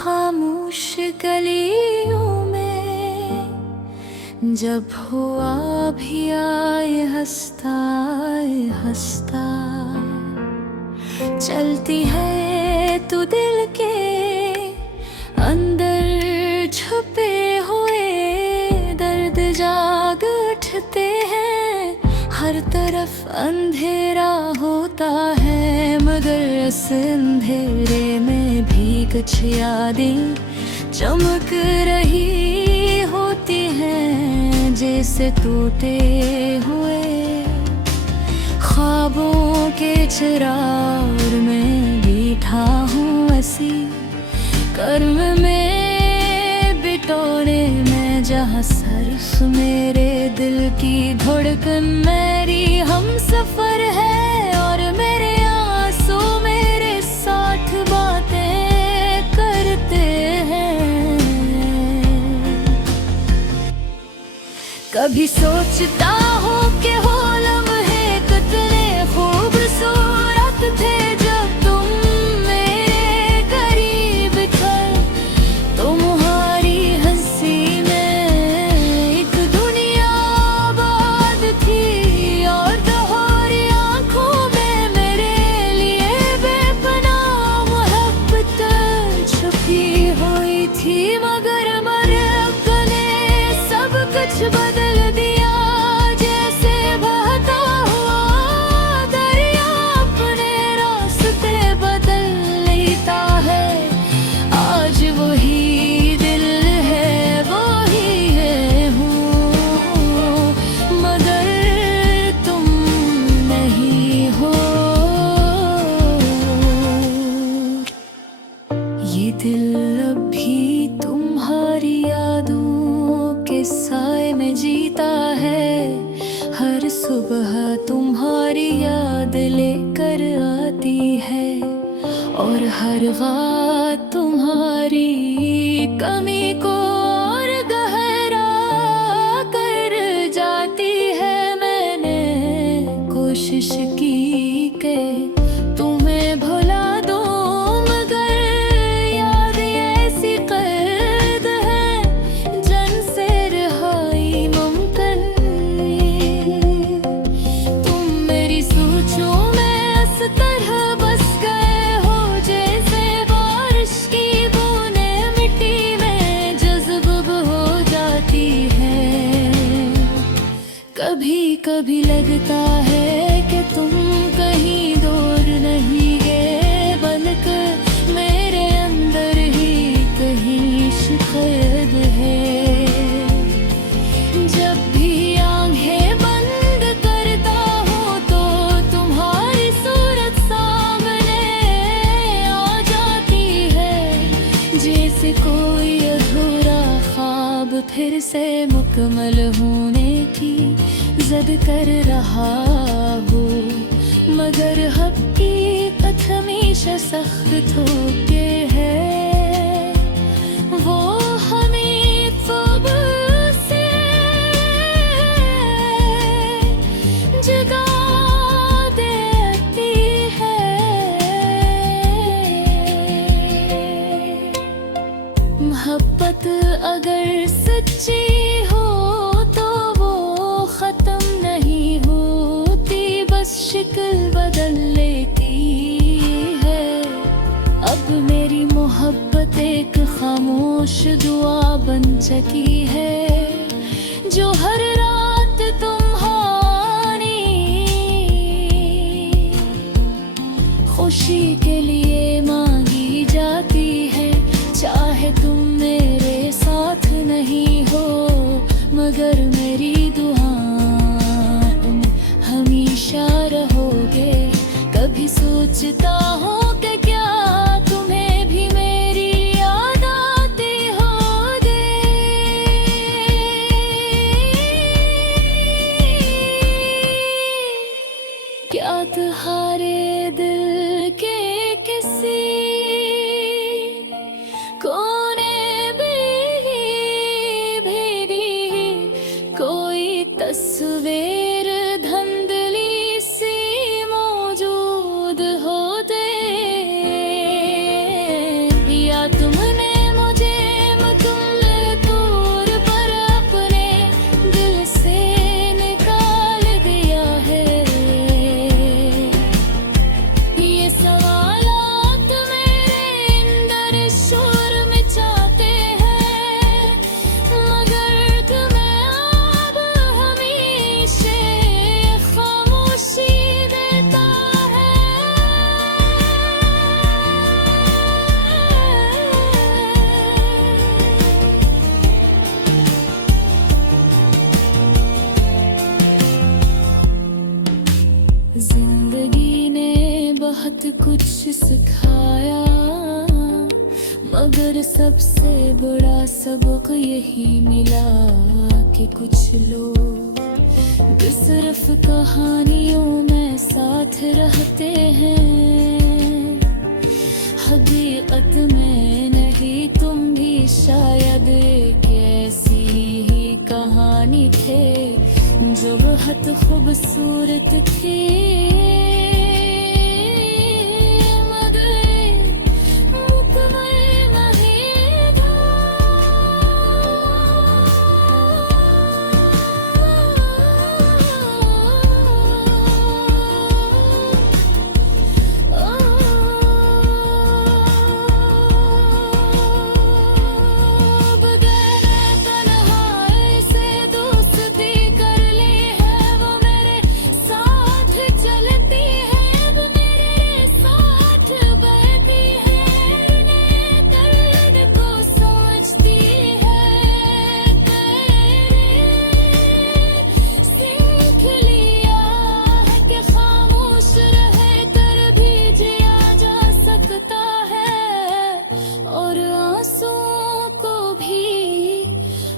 खामोश गलियों में जब हुआ भी आए हंसता हंसता, चलती है तू दिल के अंदर छुपे हुए दर्द जाग उठते हैं। हर तरफ अंधेरा होता है मगर इस अंधेरे में भी कुछ यादें चमक रही होती हैं, जैसे टूटे हुए ख्वाबों के चिराग में बैठा हूँ ऐसी कर्म में बिटोरे में, जहाँ सिर्फ मेरे दिल की धड़कन मेरी हम सफर है और मेरे आंसू मेरे साथ बातें करते हैं। कभी सोचता हूँ कि हो लम्हे कितने खूबसूरत थे जब तुम मेरे करीब थे। तुम्हारी हंसी में एक दुनिया आबाद थी और तुम्हारी आंखों में मेरे लिए बेपनाह मोहब्बत छुपी हुई थी। मगर मरहब ने सब कुछ बदल दिया, जैसे बहता हुआ दरिया अपने रास्ते बदल लेता है। आज वही दिल है वही है हूँ, मगर तुम नहीं हो। ये दिल अब भी तुम्हारी यादों के साए में जीता है। हर सुबह तुम्हारी याद लेकर आती है और हर बात तुम्हारी कमी को और गहरा कर जाती है। मैंने कोशिश की कि तुम्हें भुला दूं, मगर याद ऐसी कैद है जन से रहाई मुमकिन नहीं। तुम मेरी सोचों में इस तरह बस गए हो जैसे बारिश की बूंदें मिट्टी में जज्ब हो जाती है। कभी कभी लगता है कि तुम कहीं दूर नहीं गए, बल्कि मेरे अंदर ही कहीं शायद है। जब भी आंखें बंद करता हूँ तो तुम्हारी सूरत सामने आ जाती है, जैसे कोई अधूरा ख्वाब फिर से मुकम्मल होने की जिद कर रहा हो। मगर हकीकत हमेशा सख्त होके है, वो हमें ख्वाब से जगा देती है। मोहब्बत अगर सच्ची हो तो वो खत्म नहीं होती, बस शक्ल बदल लेती है। अब मेरी मोहब्बत एक खामोश दुआ बन चुकी है, जो हर रात तुम्हारी खुशी के लिए मांगी जाती है। चाहे तुम मेरे साथ नहीं हो, मगर मेरी दुआओं में हमेशा रहोगे। कभी सोचता हूँ कि क्या तुम्हें भी मेरी याद आती होगी। सिखाया, मगर सबसे बड़ा सबक यही मिला कि कुछ लोग सिर्फ कहानियों में साथ रहते हैं, हकीकत में नहीं। तुम भी शायद एक ऐसी ही कहानी थे जो बहुत खूबसूरत थी,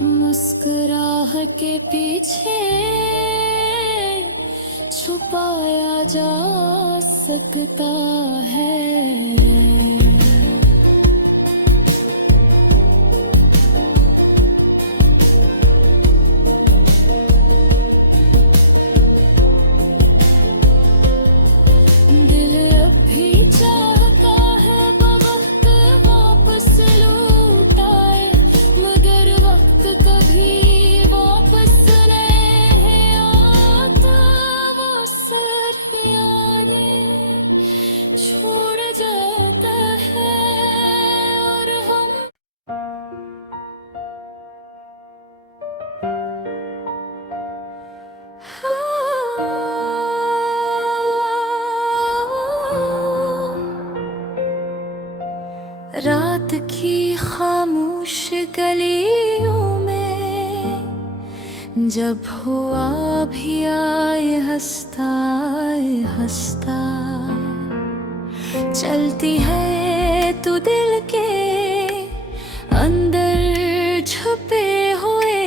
मुस्कुराहट के पीछे छुपाया जा सकता है। रात की खामोश गलियों में जब हुआ भी आए हंसता हंसता, चलती है तू दिल के अंदर छुपे हुए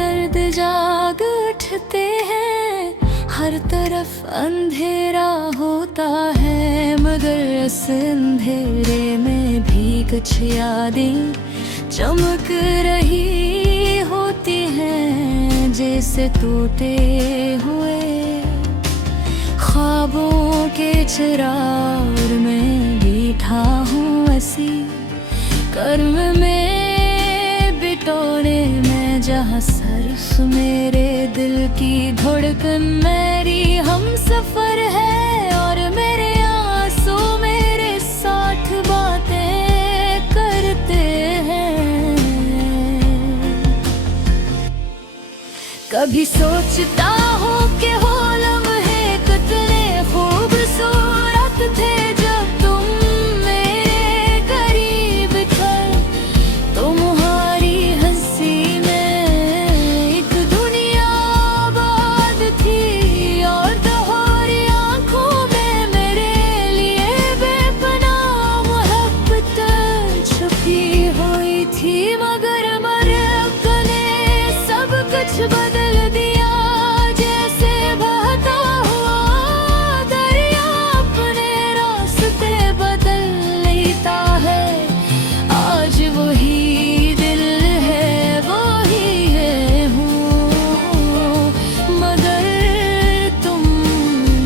दर्द जाग उठते हैं। हर तरफ अंधेरा होता है, मगर इस अंधेरे में भी कुछ यादें चमक रही होती हैं, जैसे टूटे हुए ख्वाबों के चिराग में बैठा हूँ ऐसी कर्म में बिटोरे में, जहाँ सिर्फ मेरे दिल की धड़कन मेरी हम सफर है, और मेरे आंसू मेरे साथ बातें करते हैं। कभी सोचता हूँ कि हो लम्हे कितने खूबसूरत थे जब तुम मेरे करीब थे। तुम्हारी हंसी में एक दुनिया आबाद थी, और तुम्हारी आंखों में मेरे लिए बेपनाह मोहब्बत छुपी हुई थी। मगर मरहब ने सब कुछ बदल दिया, जैसे बहता हुआ दरिया अपने रास्ते बदल लेता है। आज वही दिल है वही है हूँ, मगर तुम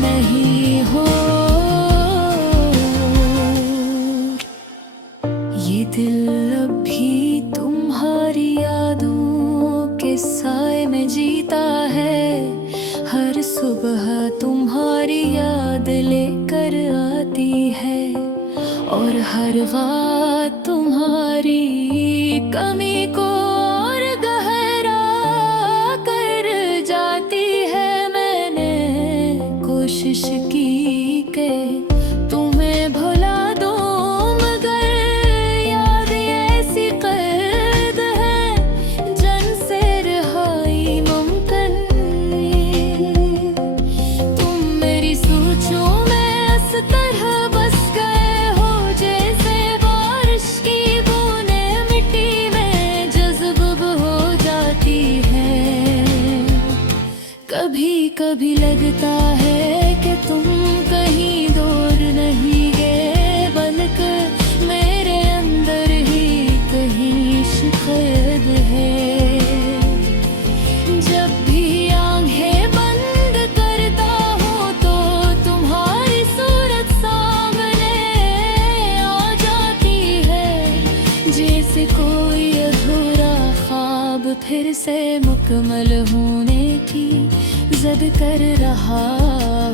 नहीं हो। ये दिल अब भी तुम्हारी यादों के साए में जीता है, हर सुबह तुम्हारी याद लेकर आती है, और हर बात तुम्हारी कमी को और गहरा कर जाती है। मैंने कोशिश की कि तुम्हें भुला दूं, मगर याद ऐसी कैद है जन से रहाई मुमकिन नहीं। तुम मेरी सोचों में इस तरह बस कभी लगता है कि तुम कहीं दूर नहीं गए, बल्कि मेरे अंदर ही कहीं शायद है। जब भी आंखें बंद करता हूँ तो तुम्हारी सूरत सामने आ जाती है, जैसे कोई अधूरा ख्वाब फिर से मुकम्मल होने की जिद कर रहा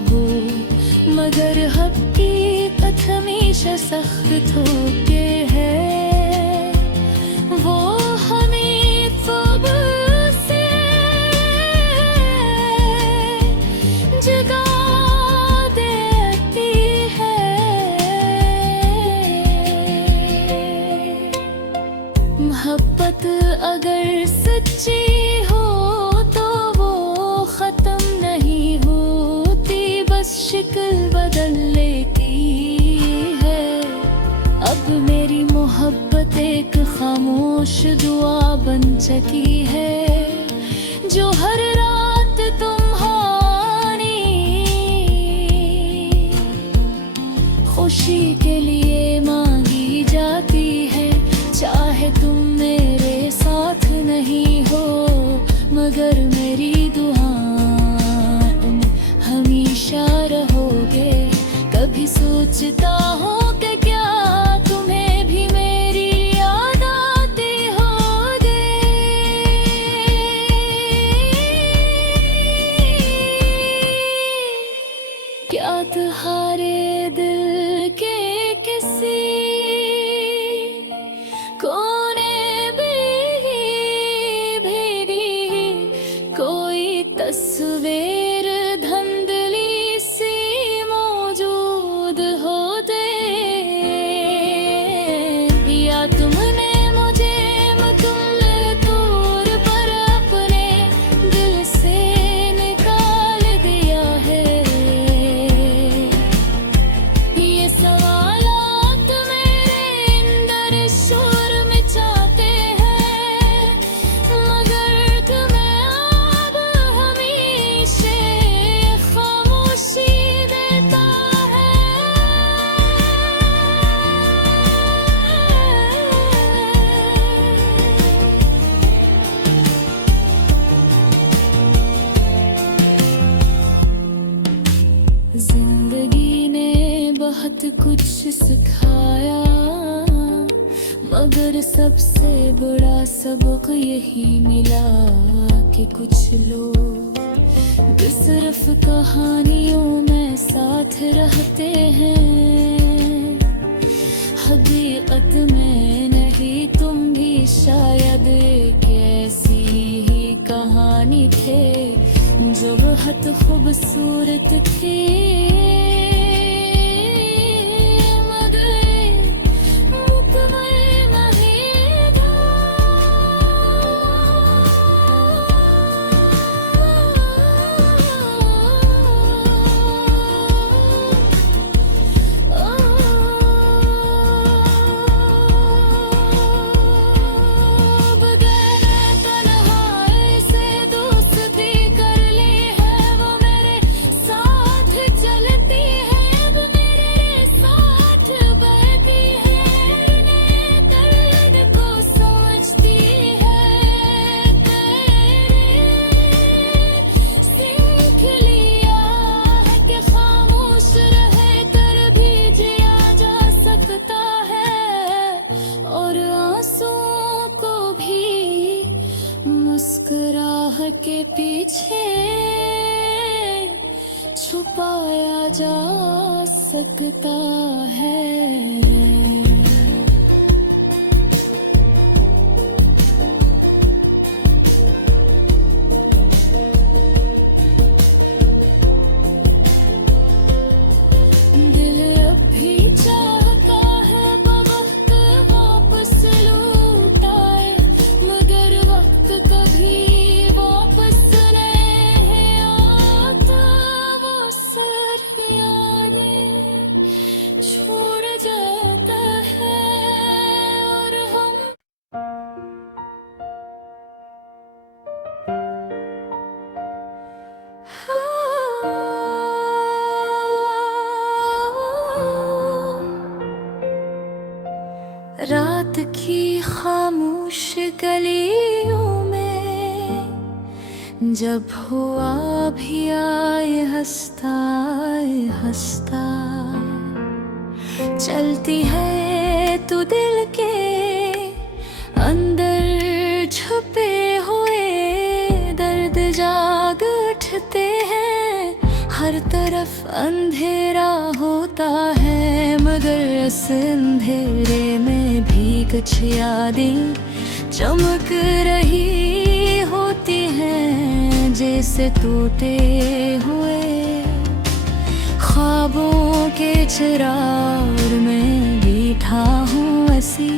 हो, मगर हकीकत हमेशा सख्त होके है। वो हमें सुबह से जगा देती है। मोहब्बत अगर सच्ची हो तो वो खत्म नहीं होती, बस शक्ल बदल लेती है। अब मेरी मोहब्बत एक खामोश दुआ बन चुकी है, जो हर रात तुम्हारी खुशी के लिए मांगी जाती है। चाहे तुम मेरे साथ नहीं हो, मगर मेरी दुआओं में हमेशा रहोगे। कभी सोचता हूँ कि क्या तुम्हें भी मेरी याद आती होगी। क्या तुम्हारे दिल के किसी कोने कोई तस्वीर धुंधली सी मौजूद होते, या तुमने मुझे मुतुल तौर पर अपने दिल से निकाल दिया है। ये सवालात मेरे अंदर शोर मचाते हैं, मगर तुम्हें जिंदगी ने बहुत कुछ सिखाया, मगर सबसे बड़ा सबक यही मिला कि कुछ लोग सिर्फ कहानियों में साथ रहते हैं, हकीकत में नहीं। तुम भी शायद एक ऐसी ही कहानी थे जो बहुत खूबसूरत थी, मगर मुकम्मल नहीं था। मुस्कुराहट के पीछे छुपाया जा सकता है। छोड़ जा की खामोश गलियों में जब हुआ भी आए हंसता हंसता, चलती है तू दिल के अंदर छुपे हुए दर्द जाग उठते हैं। हर तरफ अंधेरा होता है मगर इस अंधेरे में भी कुछ यादें चमक रही होती हैं, जैसे टूटे हुए ख्वाबों के चिराग में बैठा हूँ ऐसी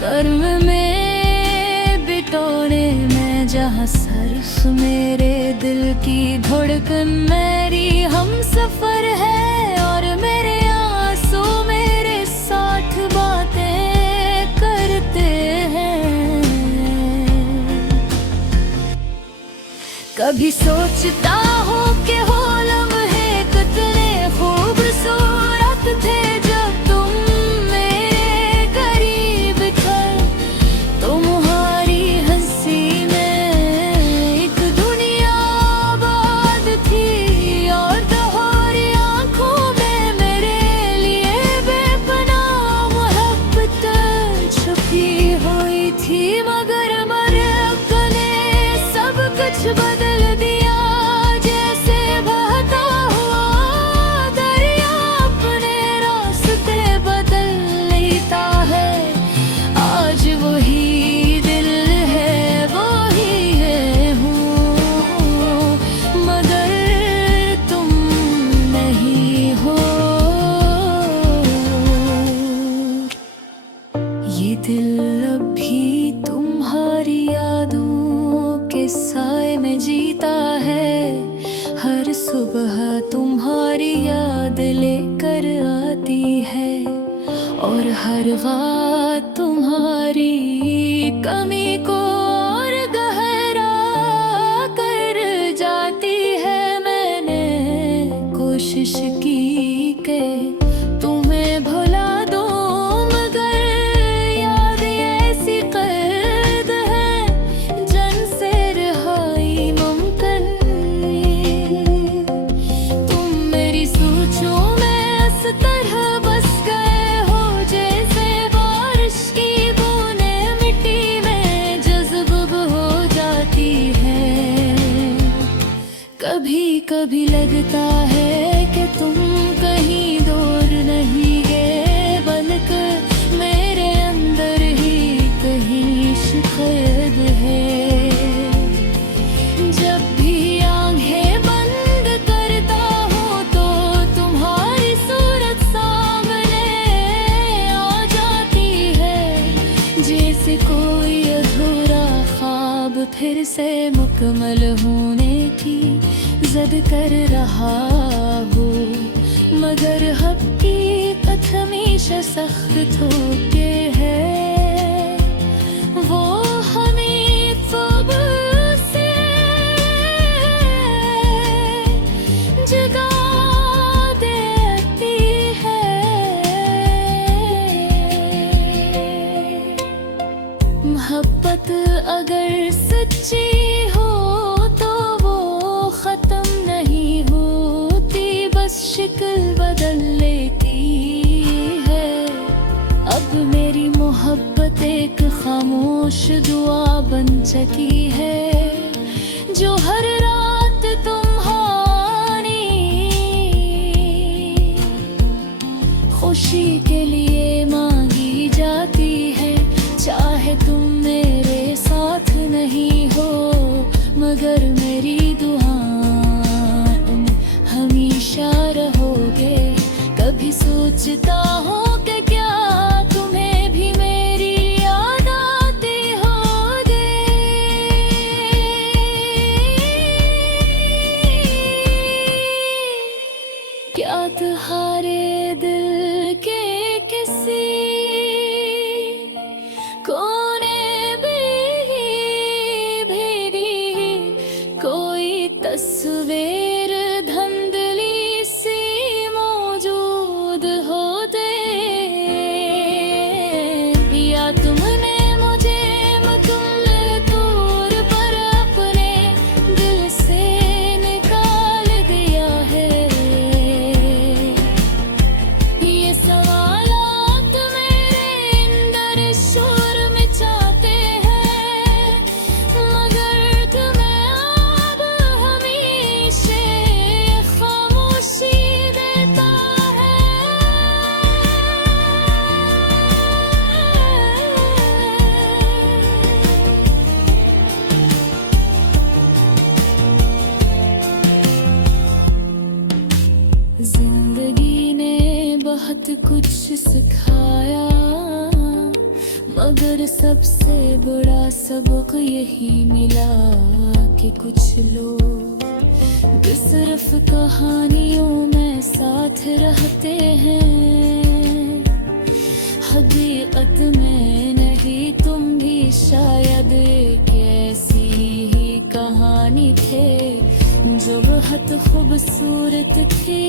कर्म में बिटोरे में, जहाँ सिर्फ मेरे दिल की धड़कन मेरी हम सफर है और मेरे आंसू मेरे साथ बातें करते हैं। कभी सोचता हूँ कि हो लम्हे कितने खूबसूरत थे जब तुम मेरे करीब थे। तुम्हारी हंसी में एक दुनिया आबाद थी और तुम्हारी आंखों में मेरे लिए बेपनाह मोहब्बत छुपी हुई थी। मगर मरहक ने सब कुछ बदल दिया, जैसे बहता हुआ दरिया अपने रास्ते बदल लेता है। आज वही दिल है वही है हूँ, मगर तुम नहीं हो। ये दिल अब भी तुम्हारी यादों के साए में जीता है। हर सुबह तुम्हारी याद लेकर आती है और हर बात तुम्हारी कमी को और गहरा कर जाती है। मैंने कोशिश की कि तुम्हें भुला दूं, मगर याद ऐसी कैद है जन से रहाई मुमकिन नहीं। तुम मेरी सोचों में इस तरह बस गए हो जैसे बारिश की बूंदें मिट्टी में जज्ब हो जाती है। कभी कभी लगता है कि तुम कहीं दूर नहीं गए, बल्कि मेरे अंदर ही कहीं शायद है। जब भी आंखें बंद करता हूँ तो तुम्हारी सूरत सामने आ जाती है, जैसे कोई अधूरा ख्वाब फिर से मुकम्मल होने की जिद कर रहा हो। मगर हकीकत हमेशा सख्त होके है, वो हमें ख्वाब से जगा देती है। मोहब्बत अगर सच्ची हो तो वो खत्म नहीं होती, बस शक्ल बदल लेती है। अब मेरी मोहब्बत एक खामोश दुआ बन चुकी है, जो हर रात तुम्हारी खुशी के लिए मांगी जाती है। चाहे तुम मेरे साथ नहीं हो, मगर मेरी दुआओं में हमेशा रहोगे। कभी सोचता हूँ कि क्या तुम्हें भी मेरी याद आती होगी। क्या तुम्हारे दिल के किसी कोने में भी कोई तस्वीर धुंधली सी मौजूद हो दे। सिखाया, मगर सबसे बड़ा सबक यही मिला कि कुछ लोग सिर्फ कहानियों में साथ रहते हैं, हकीकत में नहीं। तुम भी शायद एक ऐसी ही कहानी थे जो बहुत खूबसूरत थी,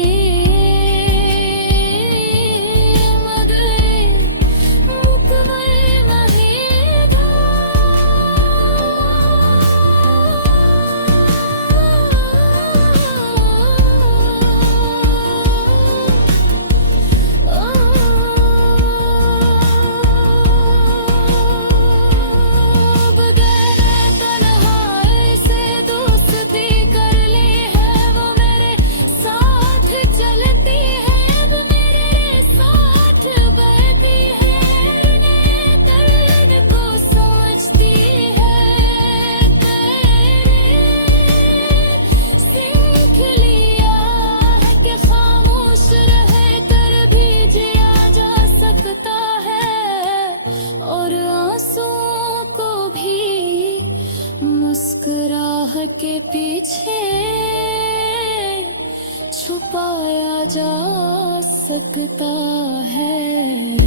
मगर मुकम्मल नहीं था। मुस्कुराहट के पीछे छुपाया जा सकता है।